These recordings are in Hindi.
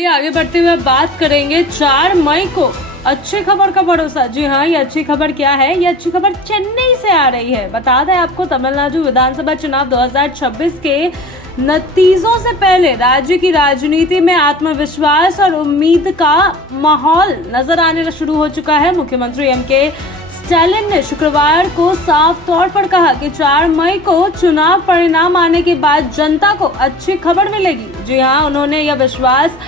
चलिए आगे बढ़ते हुए बात करेंगे 4 मई को अच्छी खबर का भरोसा। जी हाँ, ये अच्छी खबर क्या है? ये अच्छी खबर चेन्नई से आ रही है। बता दें आपको, तमिलनाडु विधानसभा चुनाव 2026 के नतीजों से पहले राज्य की राजनीति में आत्मविश्वास और उम्मीद का माहौल नजर आने शुरू हो चुका है। मुख्यमंत्री एम.के. स्टालिन ने शुक्रवार को साफ तौर पर कहा कि 4 मई को चुनाव परिणाम आने के बाद जनता को अच्छी खबर मिलेगी। जी हाँ, उन्होंने यह विश्वास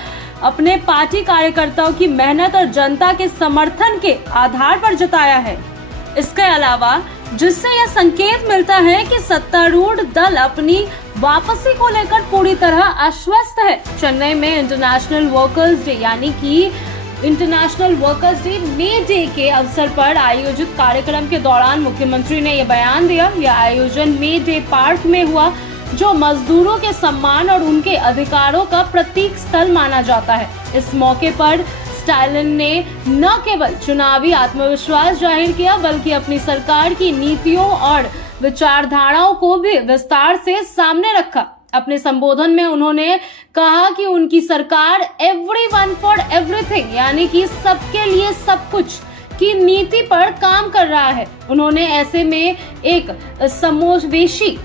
अपने पार्टी कार्यकर्ताओं की मेहनत और जनता के समर्थन के आधार पर जताया है। इसके अलावा जिससे यह संकेत मिलता है कि सत्तारूढ़ दल अपनी वापसी को लेकर पूरी तरह आश्वस्त है। चेन्नई में इंटरनेशनल वर्कर्स डे यानी कि इंटरनेशनल वर्कर्स डे मे डे के अवसर पर आयोजित कार्यक्रम के दौरान मुख्यमंत्री ने यह बयान दिया। यह आयोजन मे डे पार्क में हुआ, जो मजदूरों के सम्मान और उनके अधिकारों का प्रतीक स्थल माना जाता है। इस मौके पर स्टालिन ने न केवल चुनावी आत्मविश्वास जाहिर किया, बल्कि अपनी सरकार की नीतियों और विचारधाराओं को भी विस्तार से सामने रखा। अपने संबोधन में उन्होंने कहा कि उनकी सरकार एवरीवन फॉर एवरीथिंग यानी कि सबके लिए सब कुछ की नीति पर काम कर रहा है। उन्होंने ऐसे में एक समावेशी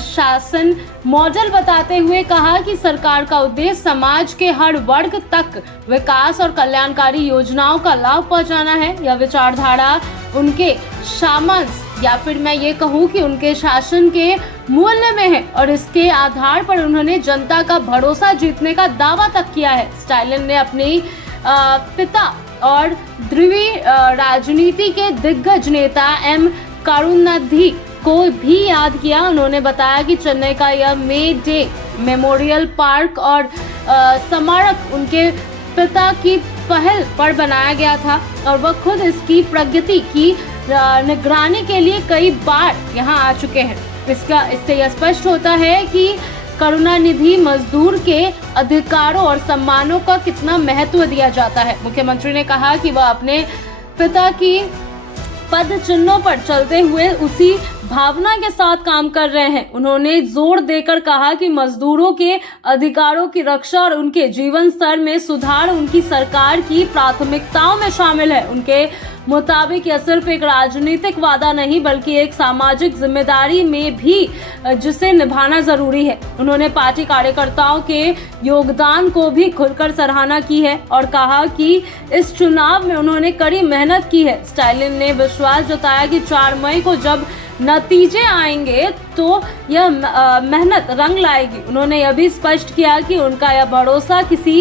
शासन मॉडल बताते हुए कहा कि सरकार का उद्देश्य समाज के हर वर्ग तक विकास और कल्याणकारी योजनाओं का लाभ पहुंचाना है। यह विचारधारा उनके सामंजस्य या फिर मैं ये कहूँ कि उनके शासन के मूल्य में है और इसके आधार पर उन्होंने जनता का भरोसा जीतने का दावा तक किया है। स्टालिन ने अपने पिता और ध्रुवी राजनीति के दिग्गज नेता एम करुणानिधि को भी याद किया। उन्होंने बताया कि चेन्नई का यह मे डे मेमोरियल पार्क और स्मारक उनके पिता की पहल पर बनाया गया था और वह खुद इसकी प्रगति की निगरानी के लिए कई बार यहां आ चुके हैं। इससे यह स्पष्ट होता है कि करुणानिधि मजदूर के अधिकारों और सम्मानों का कितना महत्व दिया जाता है। मुख्यमंत्री ने कहा कि वह अपने पिता की पद चिन्हों पर चलते हुए उसी भावना के साथ काम कर रहे हैं। उन्होंने जोर देकर कहा कि मजदूरों के अधिकारों की रक्षा और उनके जीवन स्तर में सुधार उनकी सरकार की प्राथमिकताओं में शामिल है। उनके मुताबिक यह सिर्फ एक राजनीतिक वादा नहीं, बल्कि एक सामाजिक जिम्मेदारी में भी जिसे निभाना जरूरी है। उन्होंने पार्टी कार्यकर्ताओं के योगदान को भी खुलकर सराहना की है और कहा कि इस चुनाव में उन्होंने कड़ी मेहनत की है। स्टालिन ने विश्वास जताया कि 4 मई को जब नतीजे आएंगे तो यह मेहनत रंग लाएगी। उन्होंने यह भी स्पष्ट किया कि उनका यह भरोसा किसी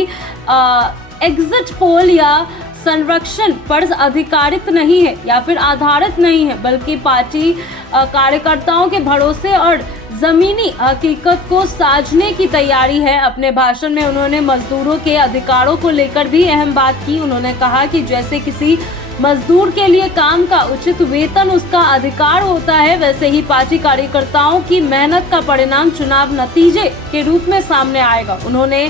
एग्जिट पोल या संरक्षण पर आधारित नहीं है या फिर आधारित नहीं है, बल्कि पार्टी कार्यकर्ताओं के भरोसे और जमीनी हकीकत को साझने की तैयारी है। अपने भाषण में उन्होंने मजदूरों के अधिकारों को लेकर भी अहम बात की। उन्होंने कहा कि जैसे किसी मजदूर के लिए काम का उचित वेतन उसका अधिकार होता है, वैसे ही पार्टी कार्यकर्ताओं की मेहनत का परिणाम चुनाव नतीजे के रूप में सामने आएगा। उन्होंने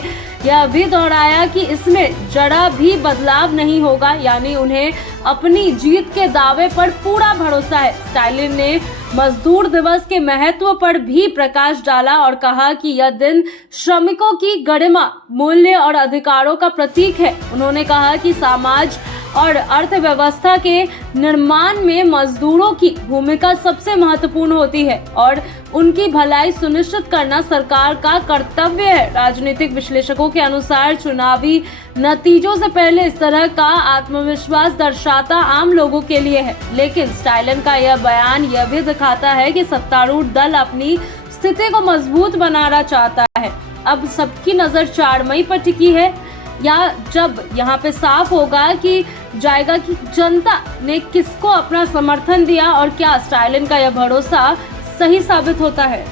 यह भी दोहराया कि इसमें जरा भी बदलाव नहीं होगा, यानी उन्हें अपनी जीत के दावे पर पूरा भरोसा है। स्टालिन ने मजदूर दिवस के महत्व पर भी प्रकाश डाला और कहा कि यह दिन श्रमिकों की गरिमा, मूल्य और अधिकारों का प्रतीक है। उन्होंने कहा कि समाज और अर्थव्यवस्था के निर्माण में मजदूरों की भूमिका सबसे महत्वपूर्ण होती है और उनकी भलाई सुनिश्चित करना सरकार का कर्तव्य है। राजनीतिक विश्लेषकों के अनुसार चुनावी नतीजों से पहले इस तरह का आत्मविश्वास दर्शाता आम लोगों के लिए है, लेकिन स्टालिन का यह बयान यह भी दिखाता है कि सत्तारूढ़ दल अपनी स्थिति को मजबूत बनाना चाहता है। अब सबकी नजर 4 मई पर टिकी है, या जब यहाँ पे साफ होगा कि जाएगा कि जनता ने किसको अपना समर्थन दिया और क्या स्टालिन का यह भरोसा सही साबित होता है।